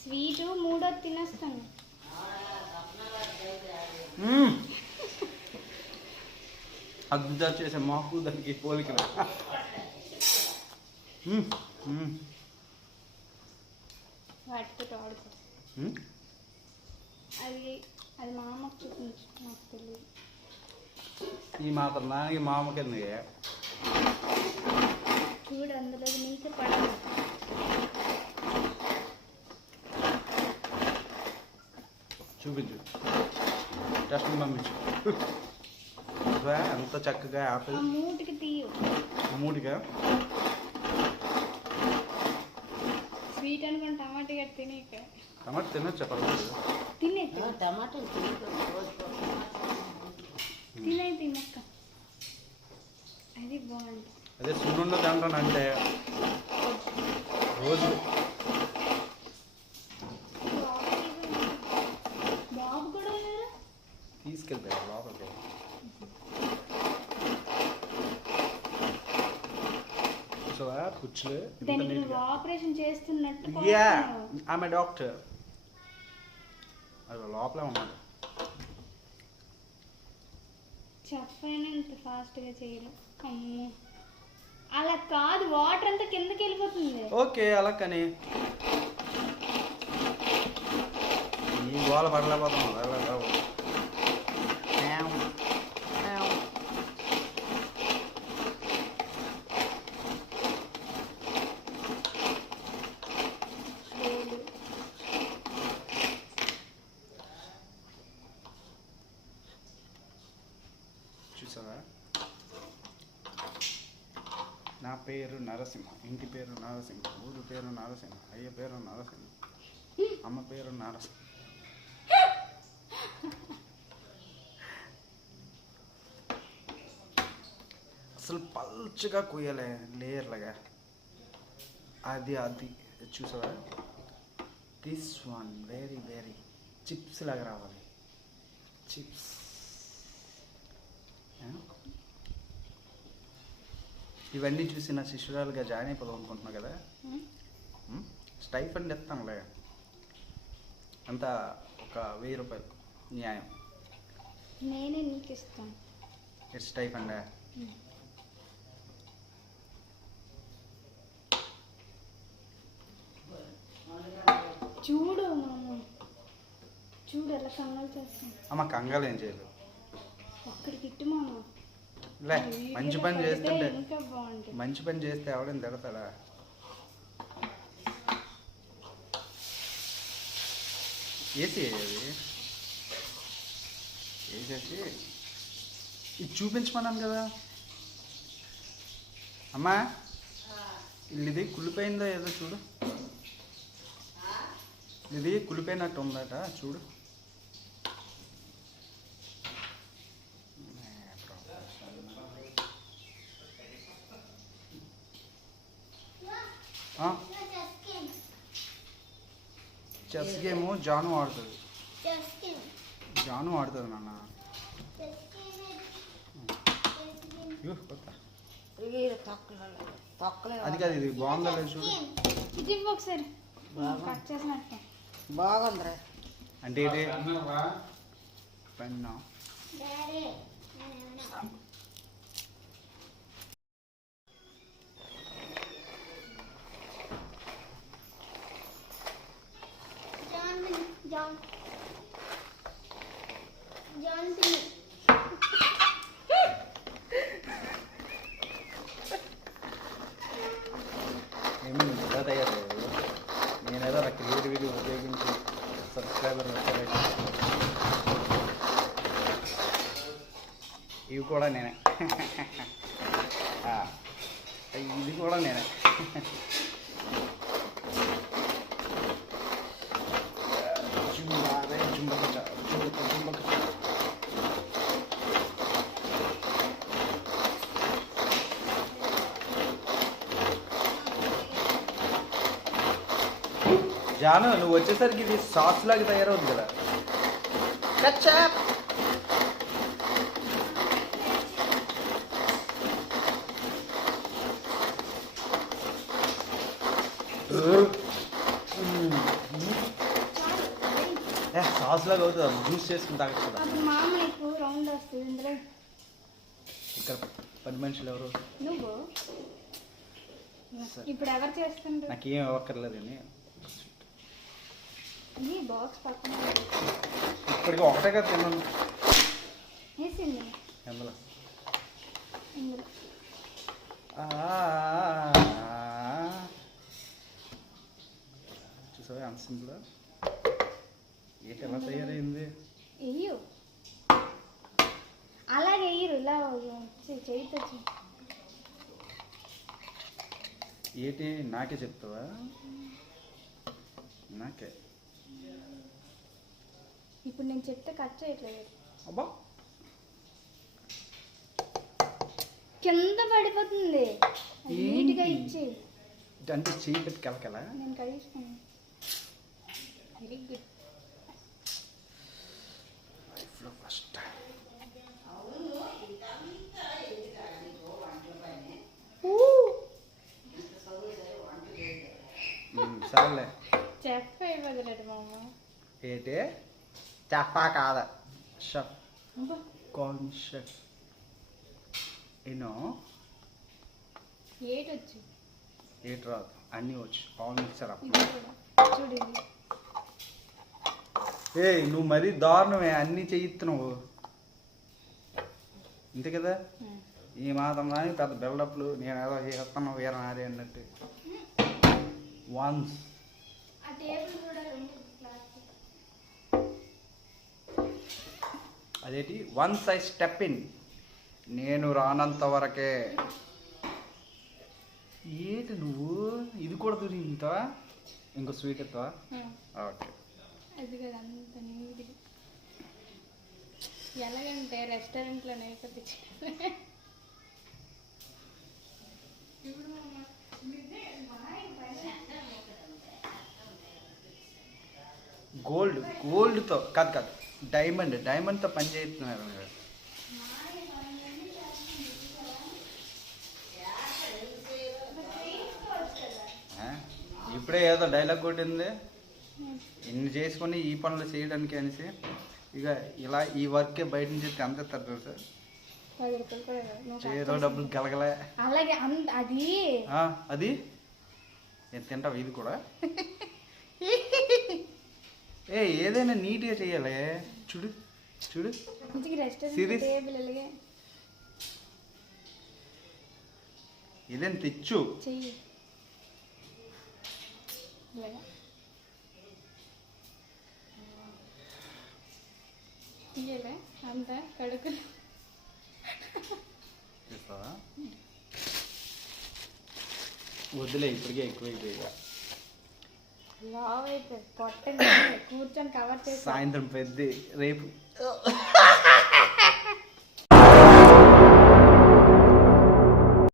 Sweet మూడో తినేస్తాను. అద్భుతాలు చేసే మాకు దానికి పోలిక. వాటితో ఆడుకో. అది అది మా అమ్మకు చూపించు, నాకు తెలియదు. ఈ మాత్రం దానికి మా అమ్మకి ఎందుకు? చూడు అందులో నీకే పడదు. చూపించు, టెస్ట్ పంపించు. అంత చక్కగా ఆపిల్ మూటికి తీయు. మూటిగా స్వీట్ అనుకుని టమాటా గట్టి తినే. టమాటా తినొచ్చు పర్వాలేదు. తినే టమాటా తినే తినక్క. అది బాగుంది. అదే సున్నుండదు అంటానంటే రోజు బాబు కూడా తీసుకెళ్తాడు లోపలికి. పుచ్చులు ఆపరేషన్ చేస్తున్నట్టు. ఆమె డాక్టర్ అది లోపలే ఉన్నాడు. చెప్పైనా ఇంత ఫాస్ట్గా చేయరు. అమ్మో అలా కాదు, వాటర్ అంతా కిందకి వెళ్ళిపోతుంది. ఓకే అలా కానీ ఈ గోల పడలేకపోతున్నాం. చూసావా? నా పేరు నరసింహ, ఇంటి పేరు నరసింహ, ఊరు పేరు నరసింహ, అయ్య పేరు నరసింహ, అమ్మ పేరు నరసింహ. అసలు పల్చగా కొయ్యలే, లేయర్లుగా. అది చూసావా? This one very very chips లాగా రావాలి. చిప్స్. ఇవన్నీ చూసి నా శిష్యురాలుగా జాయిన్ అయిపోదాం అనుకుంటున్నా కదా. స్టైఫండ్ ఇస్తానులే, అంతా ఒక 1000 రూపాయలు న్యాయం. నేనే నీకు ఇస్తాను. ఇట్స్ స్టైఫండా? చూడు చూడు ఎలా కంగాలు చేస్తాను. అమ్మ కంగాలు ఏం చేయలేదు. ఒక్కడికి ఇట్టు మామ. లే మంచి పని చేస్తుంటే, ఇంకా బాగుంటుంది. మంచి పని చేస్తే ఎవడైనా తిడతాడా? ఏసీ అది వేసేసి ఇది చూపించమన్నాను కదా అమ్మా. ఇది కుళ్ళిపోయిందో ఏదో చూడు. ఇది కుళ్ళిపోయినట్టు ఉందట చూడు. చెస్ గేమ్ జాను ఆడుతుంది. జాను ఆడుతుంది నాన్న. అది కాదు, ఇది బాగుందా లేదు చూడు. ఇది ఒకసారి కట్ చేసినట్టు బాగుందిరా. అంటే ఇది పెన్నా ఏమి ఇంకా తయారయ్యారు. నేనేదో నా క్రియేటివిటీ ఉపయోగించి సబ్స్క్రైబర్ వచ్చారైతే ఇవి కూడా నేనే. ఇది కూడా నేనే. జాను నువ్వు వచ్చేసరికి ఇది సాస్ లాగా తయారవుతుంది కదా. కచ్చప్ సాస్ లాగా అవుతుంది జ్యూస్ చేసుకుని తాగచ్చు కదా. అప్పుడు మా అమ్మ నీకు రౌండ్ వస్తుంది ఇందులో. ఇక్కడ పని మనుషులు ఎవరు? నువ్వు ఇప్పుడు ఎవరు చేస్తుండ్రు? నాకేం ఇవ్వక్కర్లేదు అని ఈ బాక్స్ పక్కన ఇప్పటికి ఒకటే కదా తిన్నాను. వేసింది ఎందులో ఇందులో. చూసావా అంత సింపుల్. ఏంటి ఎలా తయారైంది? వెయ్యు అలాగే వెయ్యరు, ఇలా చేయితో ఏంటి నాకే చెప్తావా? నాకే ఇప్పుడు నేను చెప్తే కట్ చేయట్లేదు. అబ్బా కింద పడిపోతుంది. నీట్గా ఇచ్చి అంటే చేయి పెట్టి కెలకెలా. నేను కడిగిస్తాను. Very good. లైఫ్లో ఫస్ట్ టైం. సరేలే చెఫ్ అయిపోతున్నాడు మా అమ్మ. ఏంటి చెప్పా కాదా? Chef call me chef. ఏటొచ్చు ఏటి రాదు, అన్నీ వచ్చు. All mixer up. ఇది కూడా చూడు ఇది. ఏ నువ్వు మరీ దారుణమే, అన్నీ చేయిస్తున్నావు అంతే కదా. ఈ మాత్రం కానీ పెద్ద బిల్డప్లు నేను ఏదో చేస్తాను వేరే నాది అన్నట్టు. వన్స్ ఆ టేబుల్ కూడా రెండు ప్లాస్టిక్. అదేంటి వన్స్ ఐ స్టెప్ ఇన్, నేను రానంత వరకే. ఏంటి నువ్వు ఇది కూడా తింటావా? ఇంకో స్వీట్ ఎత్తావా? ఓకే. అది కదా అంత నీట్గా ఎలాగంటే రెస్టారెంట్లో నేర్పించి గోల్డ్తో కాదు డైమండ్తో పని చేస్తున్నారు మీరు. ఇప్పుడే ఏదో డైలాగ్ కొట్టింది, ఇన్ని చేసుకొని ఈ పనులు చేయడానికి అనేసి. ఇక ఇలా ఈ వర్కే బయట నుంచి ఎంత ఇస్తారు తెలుసా? 10 రూపాయలు కూడా ఏదో డబ్బులు గలగలే. అలాగే అది అది నేను తింటావు ఇది కూడా. ఏదైనా నీట్గా చెయ్యాలి. చూడు చూడు రెస్టారెంట్ టేబుల్ అలాగే ఏదైనా తెచ్చు చెయ్యి. తీయలే అంత కడుకులు చేస్తావా? వద్దులే ఇప్పటికే ఎక్కువైపోయి. లావ్ అయిపోయి పొట్ట కూర్చొని కవర్ చేసి సాయంత్రం పెద్ద రేపు